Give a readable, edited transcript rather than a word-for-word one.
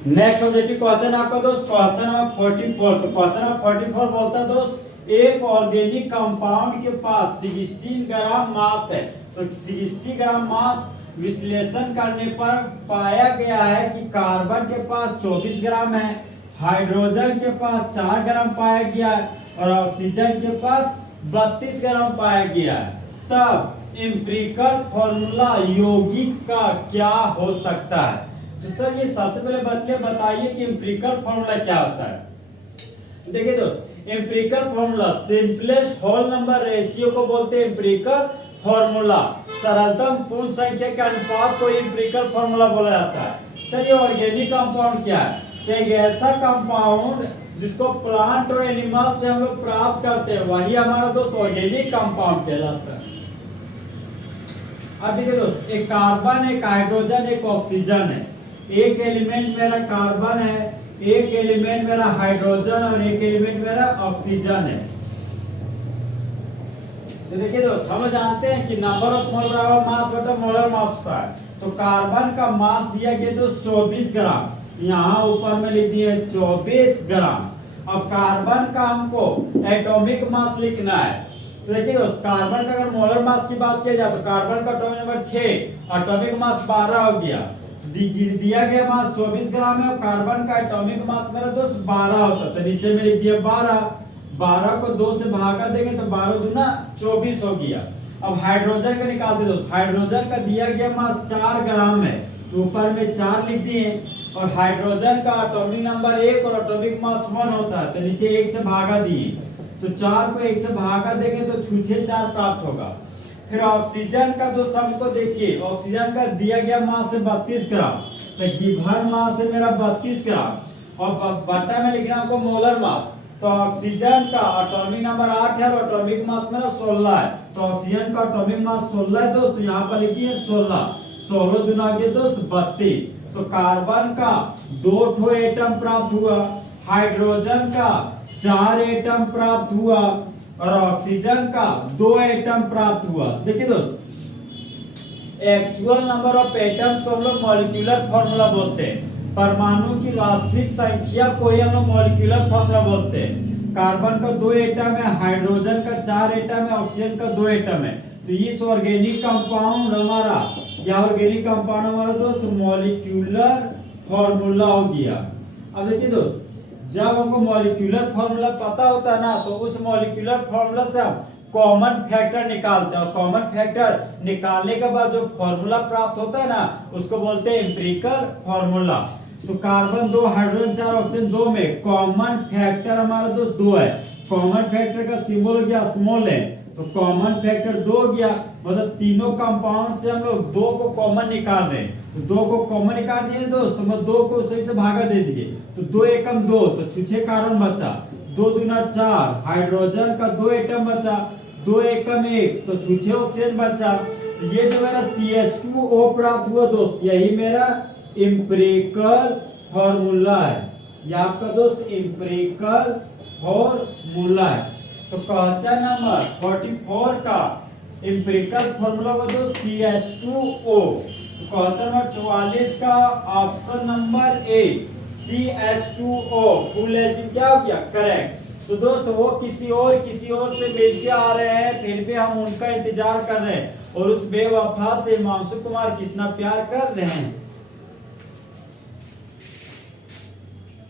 Next objective question आपका दोस्त question number 44। तो क्वेश्चन नंबर 44 बोलता है दोस्त एक ऑर्गेनिक कंपाउंड के पास 16 ग्राम मास है। तो 60 ग्राम मास विश्लेषण करने पर पाया गया है कि कार्बन के पास 24 ग्राम है, हाइड्रोजन के पास 4 ग्राम पाया गया है और ऑक्सीजन के पास 32 ग्राम पाया गया है। तब एम्पिरिकल फॉर्मूला यौगिक का क्या हो सकता है? तो सर ये सबसे पहले बताइए कि एम्पिरिकल फॉर्मूला क्या होता है। देखिए दोस्त, empirical formula simplest whole number ratio को बोलते हैं एम्पिरिकल फॉर्मूला। सरलतम पूर्ण संख्या के अनुपात को एम्पिरिकल फॉर्मूला बोला जाता है। सर ये ऑर्गेनिक कंपाउंड क्या है? एक ऐसा कंपाउंड जिसको प्लांट और एनिमल से हम लोग प्राप्त करते हैं वही हमारा दोस्त ऑर्गेनिक कंपाउंड कहलाता है। अब देखिए दोस्त, एक कार्बन, एक हाइड्रोजन, एक ऑक्सीजन है। एक एलिमेंट मेरा कार्बन है, एक एलिमेंट मेरा हाइड्रोजन और एक एलिमेंट मेरा ऑक्सीजन है। तो देखिए दोस्त, हम जानते हैं कि नंबर ऑफ मोल बराबर मास बटा मोलर मास होता है। तो कार्बन का मास दिया गया दोस्त 24 ग्राम, यहाँ ऊपर में लिख दिए 24 ग्राम। अब कार्बन का हमको एटॉमिक मास लिखना है। तो देखिए दोस्त, कार्बन का अगर मोलर मास की बात किया जाए तो कार्बन का एटॉमिक नंबर 6, एटॉमिक मास 12 हो गया। दिया गया मास 24 ग्राम है और कार्बन का एटॉमिक मास मेरा दोस्त 12 होता है। तो नीचे में लिख दिया 12 को 2 से भागा देंगे तो 12 दूना 24 हो गया। अब हाइड्रोजन का निकालते दोस्त, हाइड्रोजन का दिया गया मास 4 ग्राम है तो ऊपर में 4 लिख दिए और हाइड्रोजन का एटॉमिक नंबर 1 और एटॉमिक मास 1 होता है तो नीचे 1 से भागा दिए। तो 4 को 1 से भागा देंगे तो छूछे 4 प्राप्त होगा। फिर ऑक्सीजन का दोस्त हमको देखिए, ऑक्सीजन का दिया गया मास है 32 ग्राम, तो गिवन मास है मेरा 32 ग्राम और बटा में लिखना हमको मोलर मास। तो ऑक्सीजन का एटॉमिक नंबर 8 है और एटॉमिक मास मेरा 16 है। तो ऑक्सीजन का एटॉमिक मास 16 है दोस्त, यहाँ पर लिखिए 16 दुना के दोस्त 32। तो कार्बन का 2 ठो एटम प्राप्त हुआ, हाइड्रोजन का 4 एटम प्राप्त हुआ और ऑक्सीजन का 2 एटम प्राप्त हुआ। देखिए दोस्त, एक्चुअल नंबर ऑफ एटम्स को हम लोग मॉलिक्यूलर फार्मूला बोलते हैं। परमाणु की वास्तविक संख्या को ही हम लोग मॉलिक्यूलर फार्मूला बोलते हैं। कार्बन का 2 एटम है, हाइड्रोजन का 4 एटम है, ऑक्सीजन का 2 एटम है। तो इस ऑर्गेनिक कंपाउंड हमारा, या ऑर्गेनिक कंपाउंड हमारा दोस्त मॉलिक्यूलर फार्मूला हो गया। अब देखिए दोस्त, जब हमको मॉलिक्यूलर फार्मूला पता होता है ना तो उस मॉलिक्यूलर फार्मूला से हम कॉमन फैक्टर निकालते हैं और कॉमन फैक्टर निकालने के बाद जो फार्मूला प्राप्त होता है ना उसको बोलते हैं एम्पिरिकल फार्मूला। तो कार्बन 2, हाइड्रोजन 4, ऑक्सीजन 2 में कॉमन फैक्टर हमारा दोस्त 2 है। कॉमन फैक्टर का सिंबल हो गया स्मॉल है, तो कॉमन फैक्टर 2 हो गया। मतलब तीनों कंपाउंड से हम लोग 2 को कॉमन निकाल रहे हैं। तो 2 को कॉमन निकाल दिए दोस्त, तो मतलब 2 को सही से भागा दे दीजिए। तो 2 एकम 2, तो छुछे कार्बन बचा, 2 दूना 4, हाइड्रोजन का 2 एटम बचा, 2 एकम 1, तो छुछे ऑक्सीजन बचा। ये जो मेरा CH2O प्राप्त हुआ दोस्त, यही मेरा एम्पिरिकल फार्मूला है। ये आपका दोस्त एम्पिरिकल फार्मूला है। तो क्वेश्चन नंबर 44 का एम्पिरिकल फार्मूला हो जो CH2O। क्वेश्चन नंबर 44 का option number A CH2O full acid क्या हो गया? करेक्ट। तो दोस्त वो किसी और से मिल के आ रहे हैं, फिर भी हम उनका इंतजार कर रहे हैं और उस बेवफा से हिमांशु कुमार कितना प्यार कर रहे हैं।